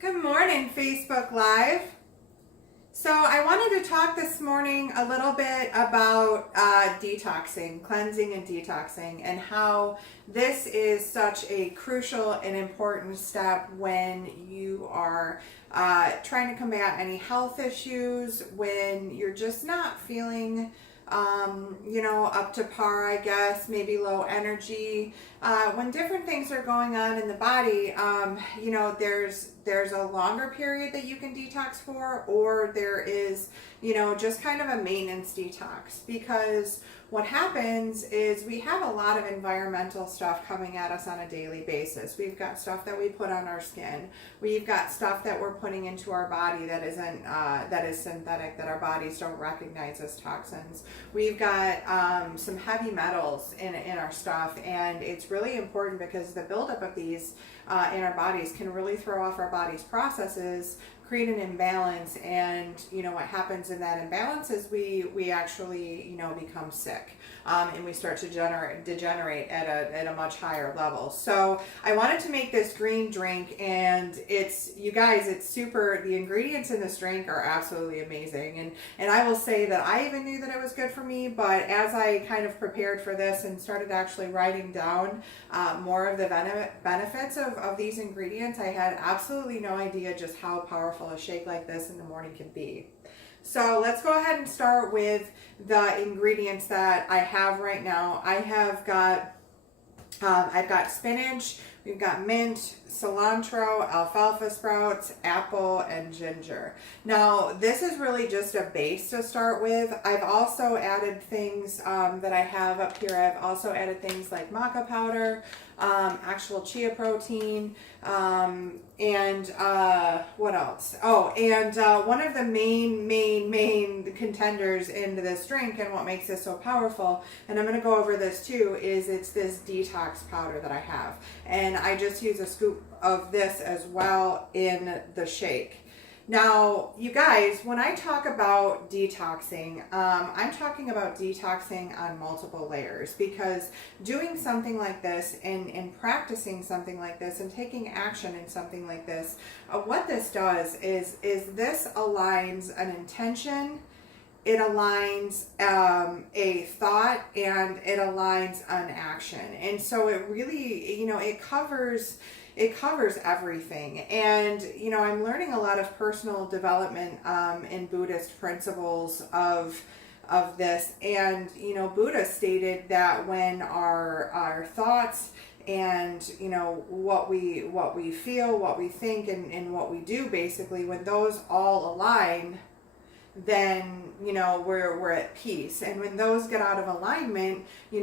Good morning, Facebook Live. So I wanted to talk this morning a little bit about detoxing, cleansing and detoxing, and how this is such a crucial and important step when you are trying to combat any health issues, when you're just not feeling up to par, I guess, maybe low energy. When different things are going on in the body, there's a longer period that you can detox for, or there is, just kind of a maintenance detox. Because what happens is we have a lot of environmental stuff coming at us on a daily basis. We've got stuff that we put on our skin. We've got stuff that we're putting into our body that isn't that is synthetic, that our bodies don't recognize as toxins. We've got some heavy metals in our stuff, and it's really important because the buildup of these in our bodies can really throw off our body's processes, create an imbalance, and what happens in that imbalance is we actually become sick, and we start to degenerate at a much higher level. So I wanted to make this green drink, and it's super. The ingredients in this drink are absolutely amazing, and I will say that I even knew that it was good for me, but as I kind of prepared for this and started actually writing down more of the benefits of these ingredients, I had absolutely no idea just how powerful a shake like this in the morning can be. So let's go ahead and start with the ingredients that I have right now. I've got spinach, we've got mint, cilantro, alfalfa sprouts, apple, and ginger. Now, this is really just a base to start with. I've also added things that I have up here. I've also added things like maca powder, actual chia protein, and what else? Oh, and one of the main contenders into this drink and what makes this so powerful, and I'm going to go over this too, is it's this detox powder that I have. And I just use a scoop of this as well in the shake. Now, you guys, when I talk about detoxing, I'm talking about detoxing on multiple layers, because doing something like this and practicing something like this and taking action in something like this, what this does is this aligns an intention, it aligns a thought, and it aligns an action. And so it really, it covers everything. And I'm learning a lot of personal development in Buddhist principles of this. And Buddha stated that when our thoughts and what we feel, what we think, and what we do, basically, when those all align, then we're at peace. And when those get out of alignment, we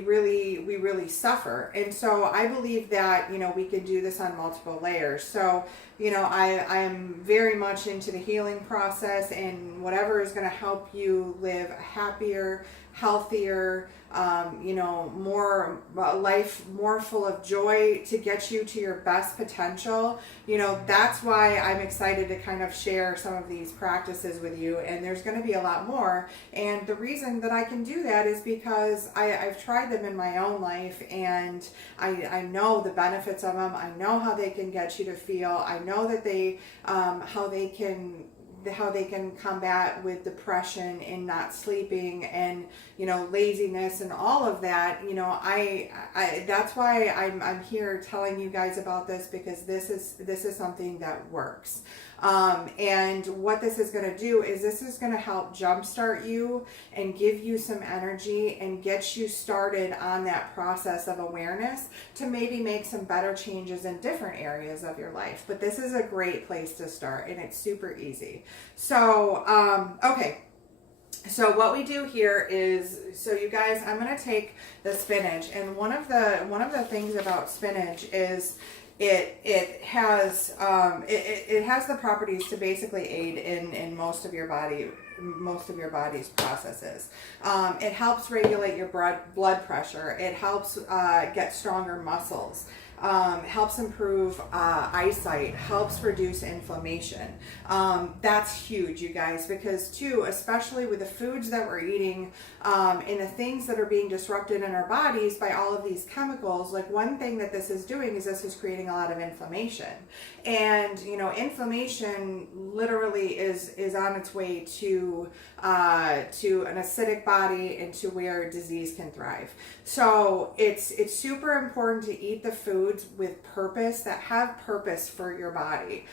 really suffer. And so I believe that we can do this on multiple layers. So I'm very much into the healing process, and whatever is going to help you live a happier, healthier, more life, more full of joy, to get you to your best potential. That's why I'm excited to kind of share some of these practices with you, and there's going to be a lot more. And the reason that I can do that is because I've tried them in my own life, and I know the benefits of them. I know how they can get you to feel. I know that they how they can combat with depression and not sleeping and laziness and all of that. I that's why I'm here telling you guys about this, because this is something that works. And what this is going to do is this is going to help jumpstart you and give you some energy and get you started on that process of awareness to maybe make some better changes in different areas of your life. But this is a great place to start, and it's super easy. So, okay. So what we do here is, so you guys, I'm going to take the spinach, and one of the things about spinach is it has the properties to basically aid in most of your body's processes. It helps regulate your blood pressure. It helps get stronger muscles. helps improve eyesight, helps reduce inflammation. That's huge, you guys, because too, especially with the foods that we're eating and the things that are being disrupted in our bodies by all of these chemicals, like one thing that this is doing is this is creating a lot of inflammation. And, you know, inflammation literally is on its way to an acidic body and to where disease can thrive. So it's super important to eat the foods with purpose, that have purpose for your body,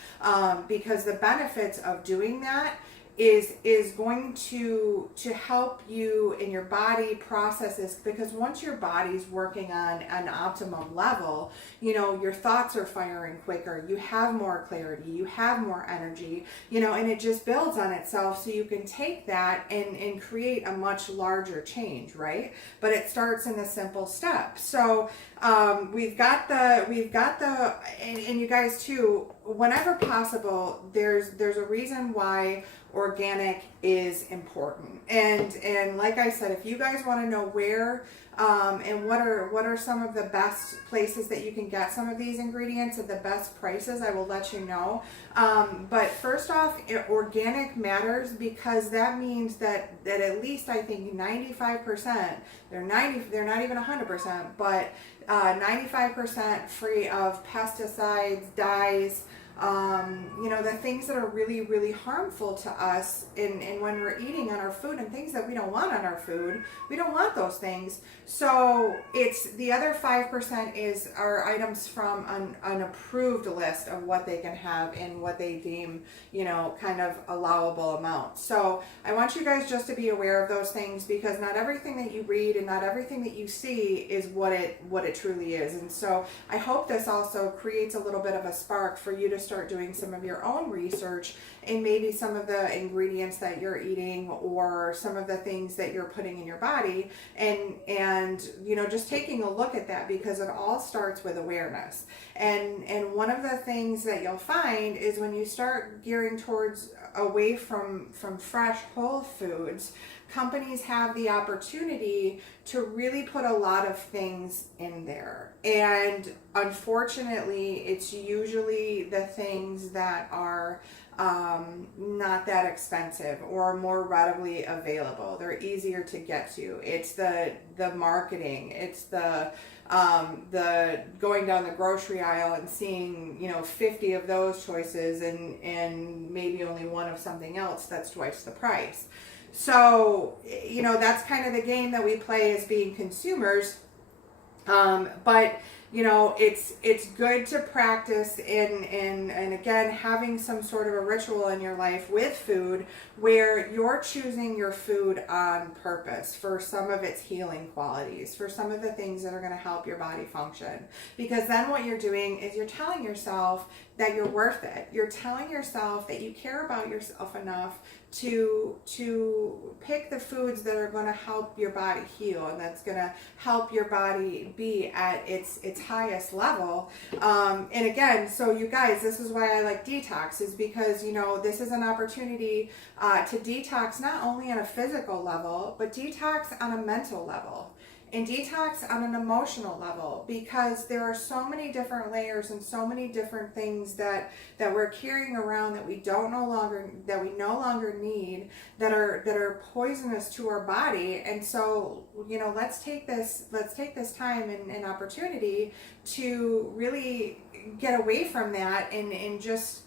because the benefits of doing that is going to help you in your body process this, because once your body's working on an optimum level, you know, your thoughts are firing quicker, you have more clarity, you have more energy, you know, and it just builds on itself, so you can take that and create a much larger change, right? But it starts in a simple step. So we've got the and you guys too, whenever possible, there's a reason why organic is important. And like I said, if you guys want to know where and what are some of the best places that you can get some of these ingredients at the best prices, I will let you know. But first off, organic matters, because that means that at least, I think 95%, they're not even 100%, but 95% free of pesticides, dyes, you know, the things that are really, really harmful to us and when we're eating on our food, and things that we don't want on our food. We don't want those things. So it's the other 5% are items from an approved list of what they can have and what they deem, you know, kind of allowable amount. So I want you guys just to be aware of those things, because not everything that you read and not everything that you see is what it truly is. And so I hope this also creates a little bit of a spark for you to start doing some of your own research, and maybe some of the ingredients that you're eating or some of the things that you're putting in your body, and you know, just taking a look at that, because it all starts with awareness. And one of the things that you'll find is when you start gearing towards away from fresh whole foods, companies have the opportunity to really put a lot of things in there. And unfortunately, it's usually the things that are not that expensive or more readily available. They're easier to get to. It's the marketing. It's the going down the grocery aisle and seeing, you know, 50 of those choices and maybe only one of something else that's twice the price. So, you know, that's kind of the game that we play as being consumers. But you know, it's good to practice and again, having some sort of a ritual in your life with food, where you're choosing your food on purpose for some of its healing qualities, for some of the things that are going to help your body function. Because then what you're doing is you're telling yourself that you're worth it. You're telling yourself that you care about yourself enough to pick the foods that are going to help your body heal, and that's going to help your body be at its highest level. And again, so you guys, this is why I like Detox, is because, you know, this is an opportunity to detox not only on a physical level, but detox on a mental level. And detox on an emotional level, because there are so many different layers and so many different things that we're carrying around that we no longer need, that are poisonous to our body. And so, you know, let's take this time and opportunity to really get away from that and just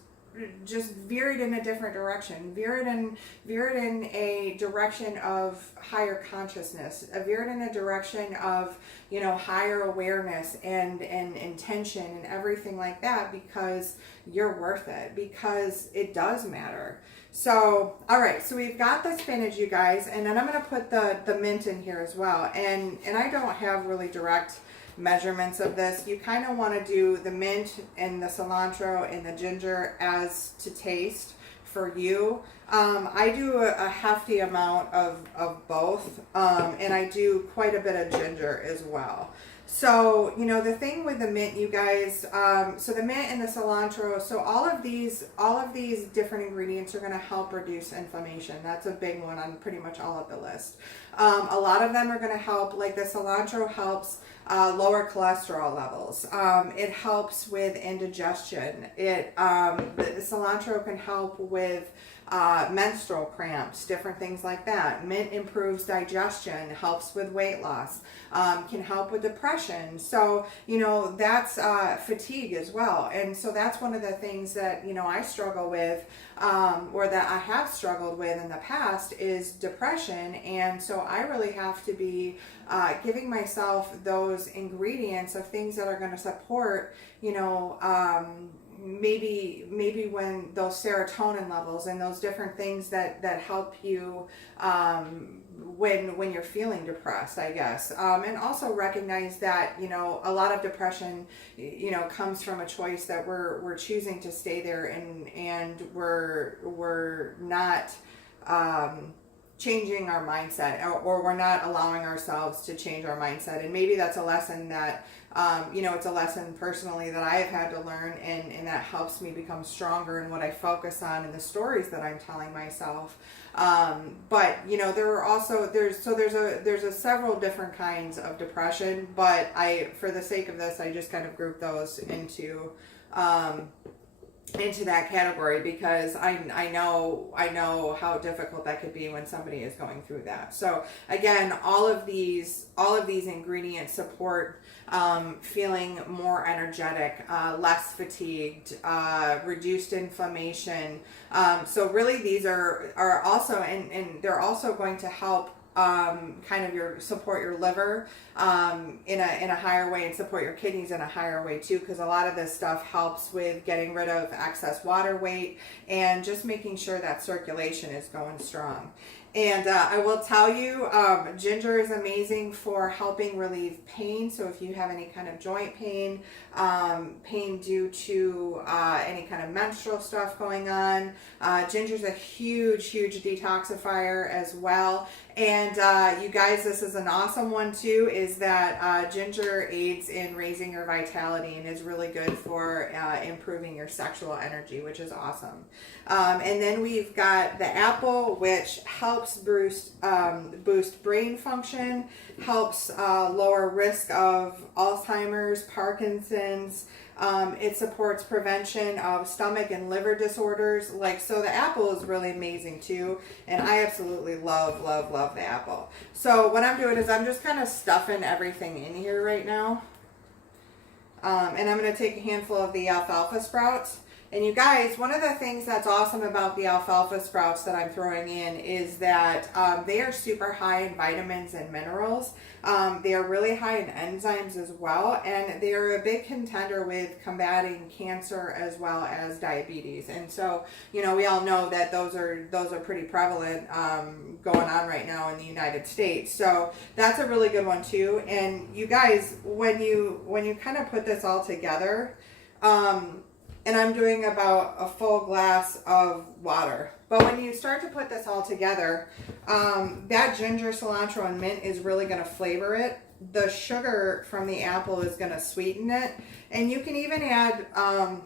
veer it in a different direction, veer it in a direction of higher consciousness, veer it in a direction of, you know, higher awareness and intention and everything like that, because you're worth it, because it does matter. So, all right, so we've got the spinach, you guys, and then I'm going to put the mint in here as well. And I don't have really direct measurements of this. You kind of want to do the mint and the cilantro and the ginger as to taste for you. I do a hefty amount of both, and I do quite a bit of ginger as well. So, you know, the thing with the mint, you guys, so the mint and the cilantro, so all of these different ingredients are going to help reduce inflammation. That's a big one on pretty much all of the list. A lot of them are going to help, like the cilantro helps lower cholesterol levels. It helps with indigestion. The cilantro can help with menstrual cramps, different things like that. Mint improves digestion, helps with weight loss, can help with depression. So, that's fatigue as well. And so that's one of the things that, I struggle with, or that I have struggled with in the past is depression. And so I really have to be giving myself those ingredients of things that are going to support, maybe when those serotonin levels and those different things that help you when you're feeling depressed, I guess. And also recognize that, a lot of depression, comes from a choice that we're choosing to stay there, and we're not changing our mindset, or we're not allowing ourselves to change our mindset. And maybe that's a lesson that it's a lesson personally that I have had to learn, and that helps me become stronger in what I focus on and the stories that I'm telling myself. But there are also there's a several different kinds of depression, but for the sake of this, I just kind of group those into that category, because I know how difficult that could be when somebody is going through that. So again, all of these ingredients support feeling more energetic, less fatigued, reduced inflammation. So really these are also, and they're also going to help kind of support your liver in a higher way, and support your kidneys in a higher way too, because a lot of this stuff helps with getting rid of excess water weight and just making sure that circulation is going strong. And I will tell you, ginger is amazing for helping relieve pain. So if you have any kind of joint pain, pain due to any kind of menstrual stuff going on, ginger's a huge detoxifier as well. And you guys, this is an awesome one too, is that ginger aids in raising your vitality and is really good for improving your sexual energy, which is awesome. And then we've got the apple, which helps boost brain function, helps lower risk of Alzheimer's, Parkinson's. It supports prevention of stomach and liver disorders. So the apple is really amazing too, and I absolutely love the apple. So what I'm doing is I'm just kind of stuffing everything in here right now, and I'm going to take a handful of the alfalfa sprouts. And you guys, one of the things that's awesome about the alfalfa sprouts that I'm throwing in is that they are super high in vitamins and minerals. They are really high in enzymes as well, and they are a big contender with combating cancer as well as diabetes. And so, we all know that those are pretty prevalent going on right now in the United States. So that's a really good one too. And you guys, when you kind of put this all together, and I'm doing about a full glass of water. But when you start to put this all together, that ginger, cilantro, and mint is really going to flavor it. The sugar from the apple is going to sweeten it. And you can even add, I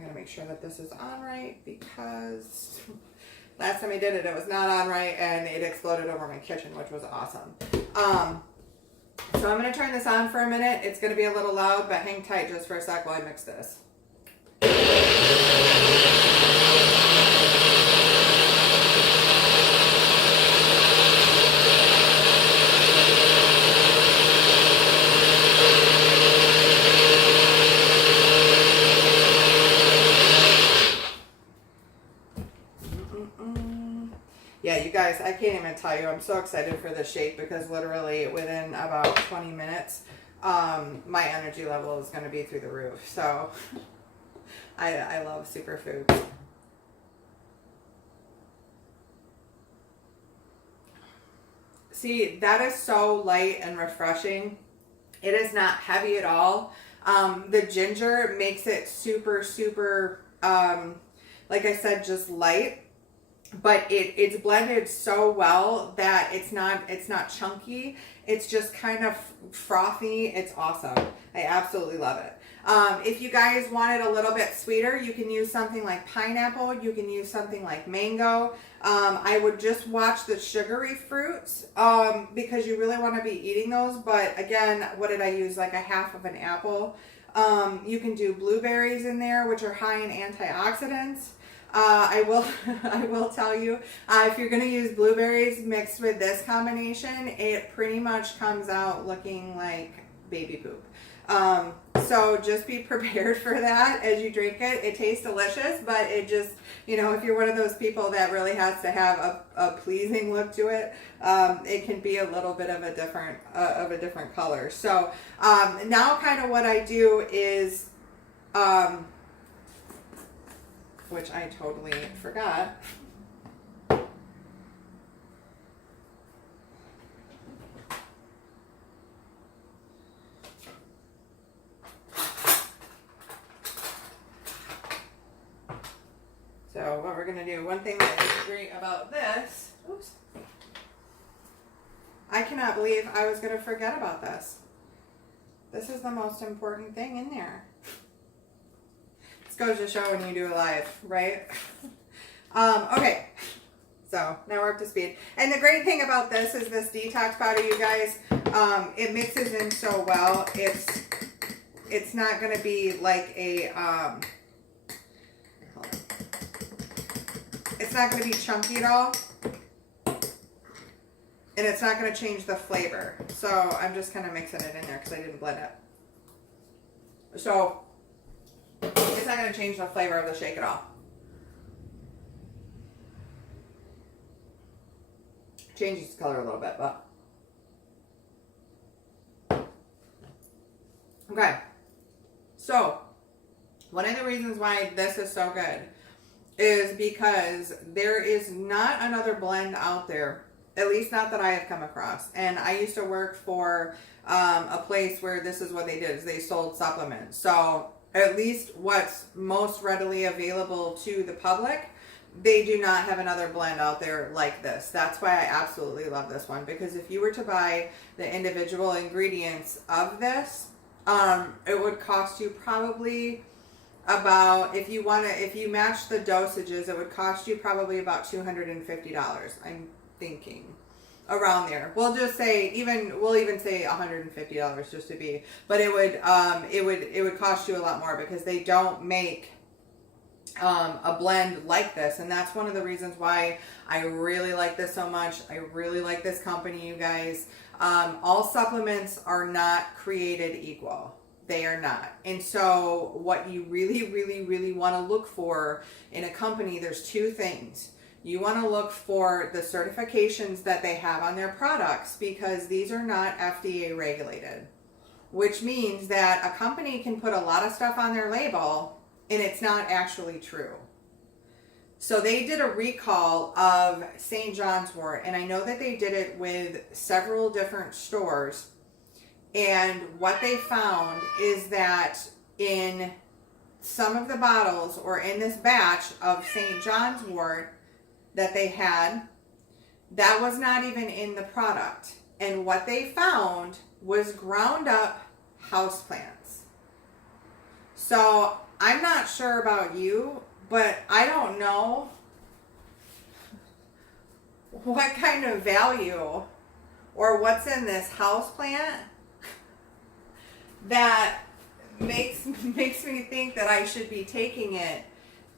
got to make sure that this is on right, because last time I did it, it was not on right, and it exploded over my kitchen, which was awesome. So I'm going to turn this on for a minute. It's going to be a little loud, but hang tight just for a sec while I mix this. Yeah, you guys, I can't even tell you. I'm so excited for this shake, because literally within about 20 minutes, my energy level is going to be through the roof. So I love superfoods. See, that is so light and refreshing. It is not heavy at all. The ginger makes it super, like I said, just light. But it's blended so well that it's not chunky. It's just kind of frothy. It's awesome. I absolutely love it. If you guys want it a little bit sweeter, you can use something like pineapple. You can use something like mango. I would just watch the sugary fruits because you really want to be eating those. But again, what did I use? Like a half of an apple. You can do blueberries in there, which are high in antioxidants. I will I will tell you, if you're going to use blueberries mixed with this combination, it pretty much comes out looking like baby poop. So just be prepared for that as you drink it. It tastes delicious, but it just, you know, if you're one of those people that really has to have a pleasing look to it, it can be a little bit of a different color. So now kind of what I do is, which I totally forgot. So what we're going to do, one thing that is great about this, oops, I cannot believe I was going to forget about this. This is the most important thing in there. This goes to show when you do it live, right? Okay, so now we're up to speed. And the great thing about this is this detox powder, you guys, it mixes in so well. It's not going to be like a, it's not going to be chunky at all. And it's not going to change the flavor. So I'm just kind of mixing it in there because I didn't blend it. So it's not going to change the flavor of the shake at all. Changes the color a little bit, but. Okay. So one of the reasons why this is so good is because there is not another blend out there, at least not that I have come across. And I used to work for a place where this is what they did, is they sold supplements. So at least what's most readily available to the public, they do not have another blend out there like this. That's why I absolutely love this one, because if you were to buy the individual ingredients of this, it would cost you probably about, if you match the dosages, it would cost you probably about $250. I'm thinking around there. We'll just say we'll even say $150 just to be, but it would cost you a lot more because they don't make a blend like this. And that's one of the reasons why I really like this so much. I really like this company, you guys. All supplements are not created equal. They are not. And so what you really, really, really want to look for in a company, there's two things. You want to look for the certifications that they have on their products, because these are not FDA regulated, which means that a company can put a lot of stuff on their label and it's not actually true. So they did a recall of St. John's wort, and I know that they did it with several different stores. And what they found is that in some of the bottles, or in this batch of St. John's wort that they had, that was not even in the product. And what they found was ground up houseplants. So I'm not sure about you, but I don't know what kind of value or what's in this houseplant that makes me think that I should be taking it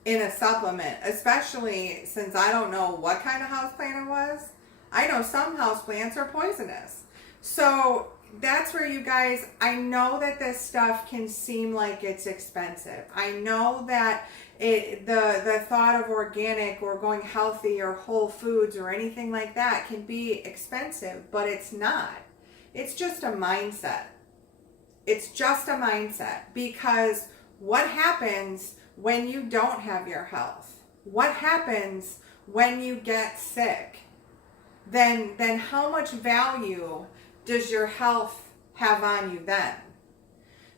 in a supplement, especially since I don't know what kind of houseplant it was. I know some houseplants are poisonous. So that's where, you guys, I know that this stuff can seem like it's expensive. I know that the thought of organic or going healthy or whole foods or anything like that can be expensive, but it's not. It's just a mindset. It's just a mindset, because what happens when you don't have your health? What happens when you get sick? Then how much value does your health have on you then?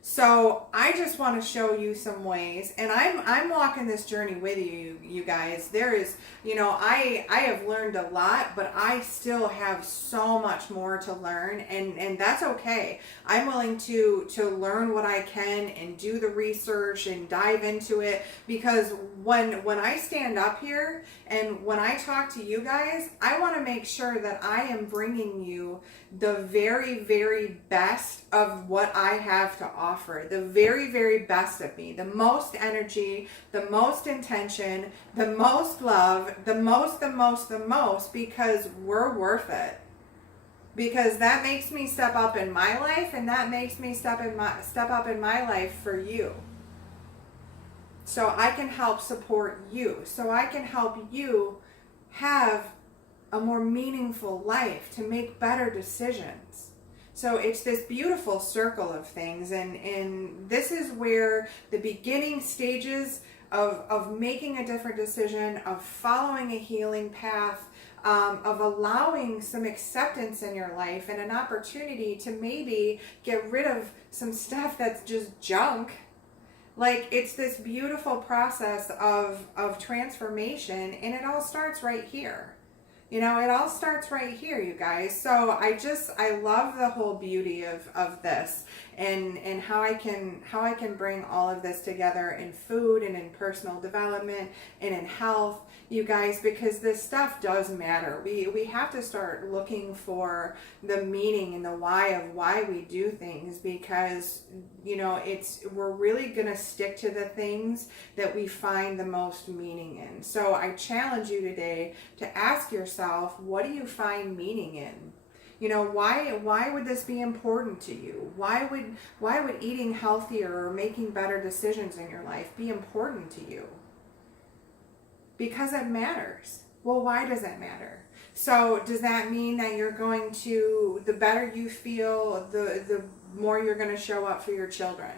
So I just want to show you some ways, and I'm walking this journey with you guys. There is, I have learned a lot, but I still have so much more to learn, and that's okay. I'm willing to learn what I can and do the research and dive into it, because when I stand up here and when I talk to you guys, I want to make sure that I am bringing you the very, very best of what I have to offer, the very, very best of me, the most energy, the most intention, the most love, the most, because we're worth it. Because that makes me step up in my life, and that makes me step up in my life for you. So I can help support you. So I can help you have a more meaningful life, to make better decisions. So it's this beautiful circle of things, and this is where the beginning stages of making a different decision, of following a healing path, of allowing some acceptance in your life and an opportunity to maybe get rid of some stuff that's just junk. Like, it's this beautiful process of transformation, and it all starts right here. It all starts right here, you guys. So I love the whole beauty of this, and how I can bring all of this together in food and in personal development and in health, you guys, because this stuff does matter. We have to start looking for the meaning and the why of why we do things, because we're really gonna stick to the thing that we find the most meaning in. So I challenge you today to ask yourself, what do you find meaning in? Why would this be important to you? Why would eating healthier or making better decisions in your life be important to you? Because it matters. Well, why does it matter? So does that mean that you're going to, the better you feel, the more you're going to show up for your children?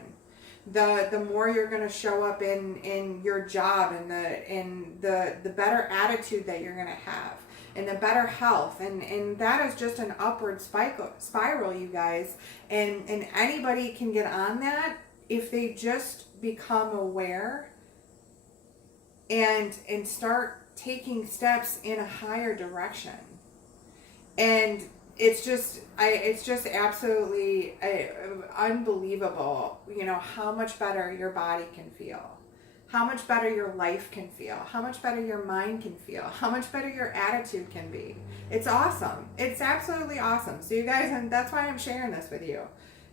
The more you're going to show up in your job, and the better attitude that you're going to have, and the better health, and that is just an upward spiral, you guys, and anybody can get on that if they just become aware and start taking steps in a higher direction. And it's just absolutely unbelievable, how much better your body can feel, how much better your life can feel, how much better your mind can feel, how much better your attitude can be. It's awesome. It's absolutely awesome. So you guys, and that's why I'm sharing this with you.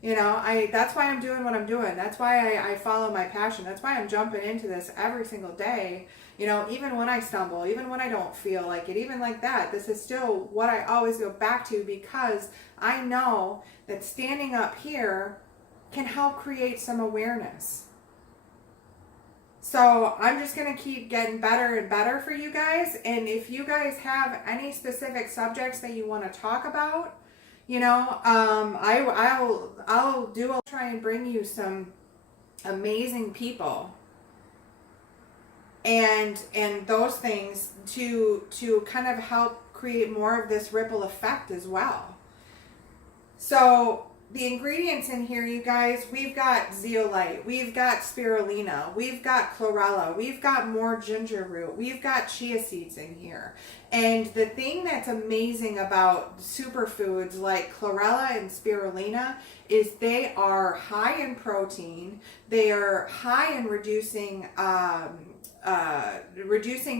That's why I'm doing what I'm doing. That's why I follow my passion. That's why I'm jumping into this every single day. Even when I stumble, even when I don't feel like it, even like that, this is still what I always go back to, because I know that standing up here can help create some awareness. So I'm just going to keep getting better and better for you guys. And if you guys have any specific subjects that you want to talk about, I'll try and bring you some amazing people and those things to kind of help create more of this ripple effect as well. So the ingredients in here, you guys, we've got zeolite, we've got spirulina, we've got chlorella, we've got more ginger root, we've got chia seeds in here. And the thing that's amazing about superfoods like chlorella and spirulina is they are high in protein, they are high in reducing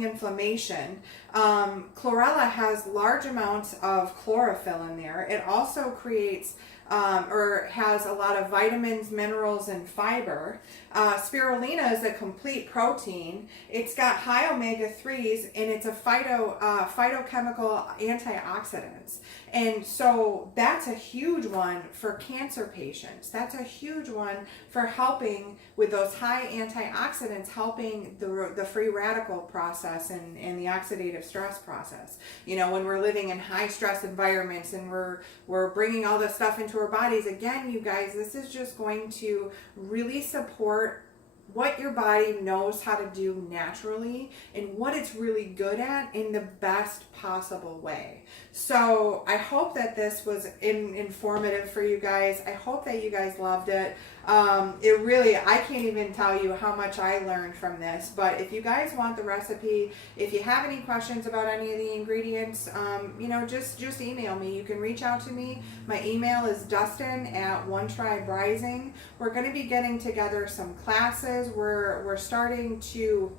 inflammation. Chlorella has large amounts of chlorophyll in there. It also creates or has a lot of vitamins, minerals, and fiber. Spirulina is a complete protein. It's got high omega-3s, and it's a phytochemical antioxidants. And so that's a huge one for cancer patients. That's a huge one for helping with those high antioxidants, helping the free radical process and the oxidative stress process. When we're living in high stress environments and we're bringing all this stuff into our bodies, again, you guys, this is just going to really support what your body knows how to do naturally and what it's really good at in the best possible way. So I hope that this was informative for you guys. I hope that you guys loved it. It really, I can't even tell you how much I learned from this. But if you guys want the recipe, if you have any questions about any of the ingredients, just email me. You can reach out to me. My email is Dustin at One Tribe Rising. We're going to be getting together some classes. We're starting to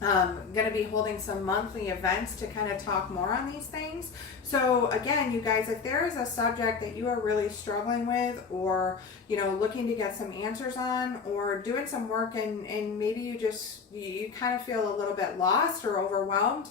going to be holding some monthly events to kind of talk more on these things. So again, you guys, if there is a subject that you are really struggling with, or looking to get some answers on, or doing some work, and maybe you kind of feel a little bit lost or overwhelmed,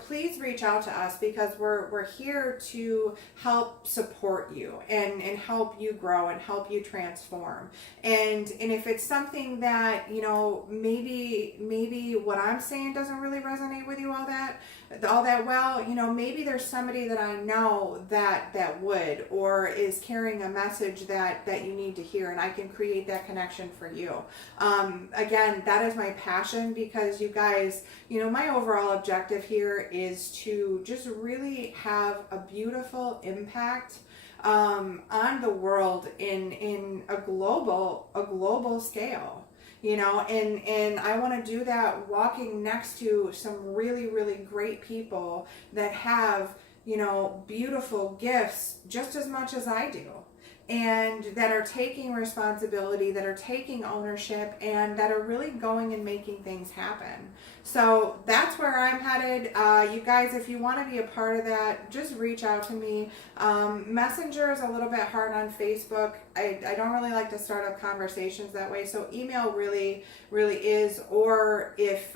please reach out to us, because we're here to help support you and help you grow and help you transform. And if it's something that maybe what I'm saying doesn't really resonate with you all that well, maybe there's somebody that I know that would, or is carrying a message that you need to hear, and I can create that connection for you. Again, that is my passion, because you guys, my overall objective here is to just really have a beautiful impact on the world in a global scale. And I want to do that walking next to some really, really great people that have, beautiful gifts just as much as I do, and that are taking responsibility, that are taking ownership, and that are really going and making things happen. So that's where I'm headed. You guys, if you want to be a part of that, just reach out to me. Messenger is a little bit hard on Facebook. I don't really like to start up conversations that way. So email really, really is. Or if,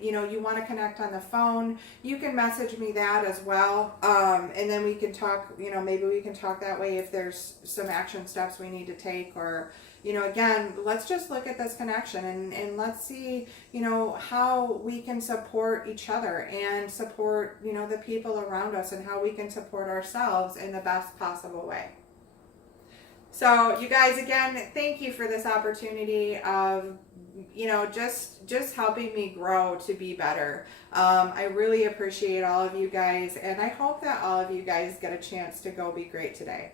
you want to connect on the phone, you can message me that as well. And then we can talk, maybe we can talk that way if there's some action steps we need to take, or again, let's just look at this connection and let's see how we can support each other and support the people around us, and how we can support ourselves in the best possible way. So you guys, again, thank you for this opportunity of just helping me grow to be better. I really appreciate all of you guys, and I hope that all of you guys get a chance to go be great today.